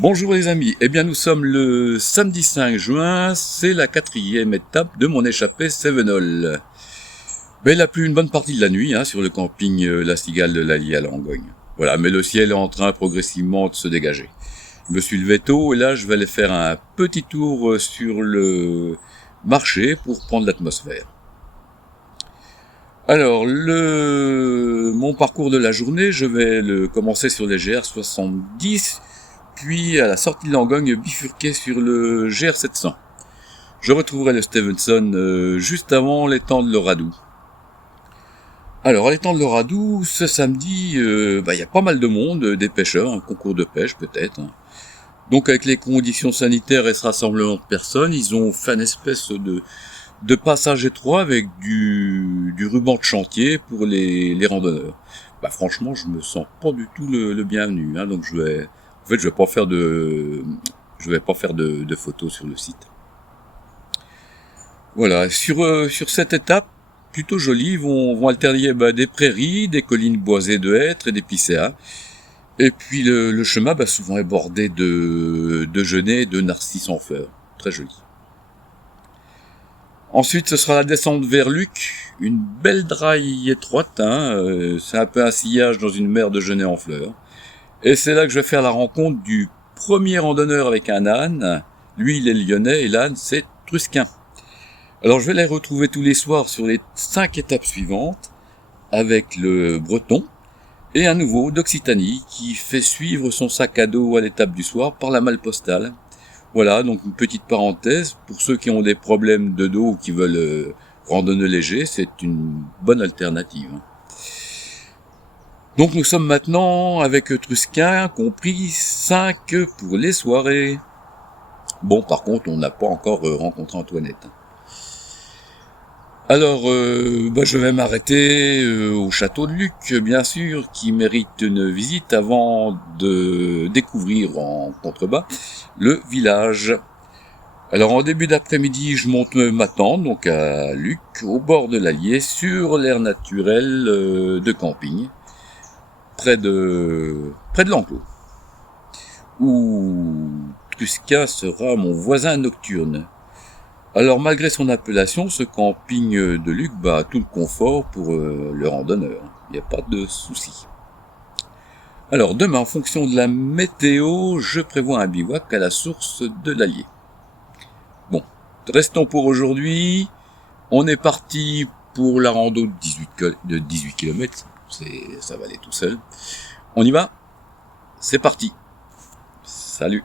Bonjour les amis, eh bien nous sommes le samedi 5 juin, c'est la 4e étape de mon échappée Cévenol. Ben, il a plu une bonne partie de la nuit sur le camping La Cigale de l'Allier à Langogne. Voilà, mais le ciel est en train progressivement de se dégager. Je me suis levé tôt et là je vais aller faire un petit tour sur le marché pour prendre l'atmosphère. Alors, mon parcours de la journée, je vais le commencer sur les GR70, puis à la sortie de Langogne, bifurquer sur le GR700. Je retrouverai le Stevenson juste avant l'étang de l'Oradou. Alors, à l'étang de l'Oradou, ce samedi, y a pas mal de monde, des pêcheurs, un concours de pêche peut-être. Donc, avec les conditions sanitaires et ce rassemblement de personnes, ils ont fait une espèce de passage étroit avec du ruban de chantier pour les randonneurs. Franchement, je me sens pas du tout le bienvenu, donc je vais pas faire de photos sur le site. Voilà, sur cette étape plutôt jolie, vont alterner des prairies, des collines boisées de hêtres et d'épicéas. Et puis le chemin souvent est bordé de genêts et de narcisses en fleurs. Très joli. Ensuite, ce sera la descente vers Luc, une belle draille étroite, c'est un peu un sillage dans une mer de genêts en fleurs. Et c'est là que je vais faire la rencontre du premier randonneur avec un âne. Lui, il est lyonnais et l'âne, c'est Trusquin. Alors, je vais les retrouver tous les soirs sur les 5 étapes suivantes avec le breton et un nouveau d'Occitanie qui fait suivre son sac à dos à l'étape du soir par la malle postale. Voilà, donc une petite parenthèse, pour ceux qui ont des problèmes de dos ou qui veulent randonner léger, c'est une bonne alternative. Donc nous sommes maintenant avec Trusquin, compris 5 pour les soirées. Bon, par contre, on n'a pas encore rencontré Antoinette. Alors, je vais m'arrêter au château de Luc, bien sûr, qui mérite une visite avant de découvrir en contrebas le village. Alors, en début d'après-midi, je monte ma tente, donc à Luc, au bord de l'Allier, sur l'aire naturelle de camping, près de l'enclos, où Trusquin sera mon voisin nocturne. Alors, malgré son appellation, ce camping de Luc a tout le confort pour le randonneur. Il n'y a pas de souci. Alors, demain, en fonction de la météo, je prévois un bivouac à la source de l'Allier. Bon, restons pour aujourd'hui. On est parti pour la rando de 18 km. Ça va aller tout seul. On y va ? C'est parti. Salut.